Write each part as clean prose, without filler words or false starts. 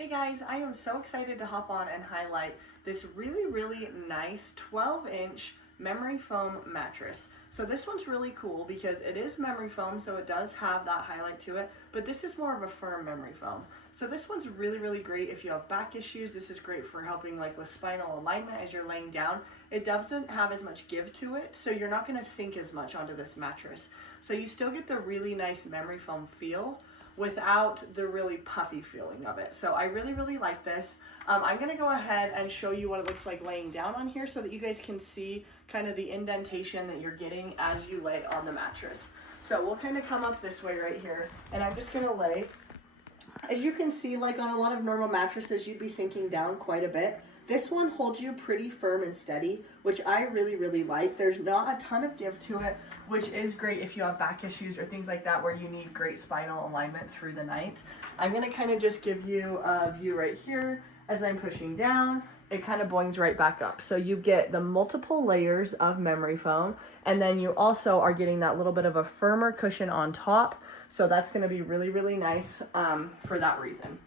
Hey guys, I am so excited to hop on and highlight this really nice 12-inch memory foam mattress. So this one's really cool because it is memory foam, so it does have that highlight to it, but this is more of a firm memory foam. So this one's really great if you have back issues. This is great for helping like with spinal alignment as you're laying down. It doesn't have as much give to it, so you're not gonna sink as much onto this mattress. So you still get the really nice memory foam feel without the really puffy feeling of it. So I really like this. I'm gonna go ahead and show you what it looks like laying down on here so that you guys can see kind of the indentation that you're getting as you lay on the mattress. So we'll kind of come up this way right here, and I'm just gonna lay. As you can see, like on a lot of normal mattresses, you'd be sinking down quite a bit. This one holds you pretty firm and steady, which I really like. There's not a ton of give to it, which is great if you have back issues or things like that where you need great spinal alignment through the night. I'm gonna kind of just give you a view right here. As I'm pushing down, it kind of boings right back up. So you get the multiple layers of memory foam, and then you also are getting that little bit of a firmer cushion on top. So that's gonna be really nice for that reason.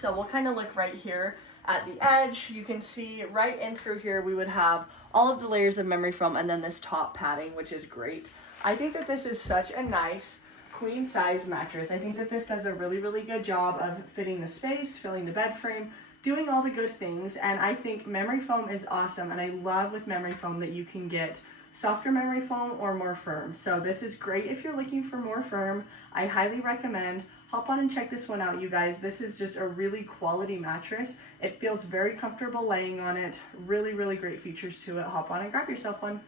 So we'll kind of look right here at the edge. You can see right in through here we would have all of the layers of memory foam and then this top padding, which is great. I think that this is such a nice queen size mattress. I think that this does a really good job of fitting the space, filling the bed frame, doing all the good things. And I think memory foam is awesome, and I love with memory foam that you can get softer memory foam or more firm. So this is great if you're looking for more firm. I highly recommend. Hop on and check this one out, you guys. This is just a really quality mattress. It feels very comfortable laying on it. Really great features to it. Hop on and grab yourself one.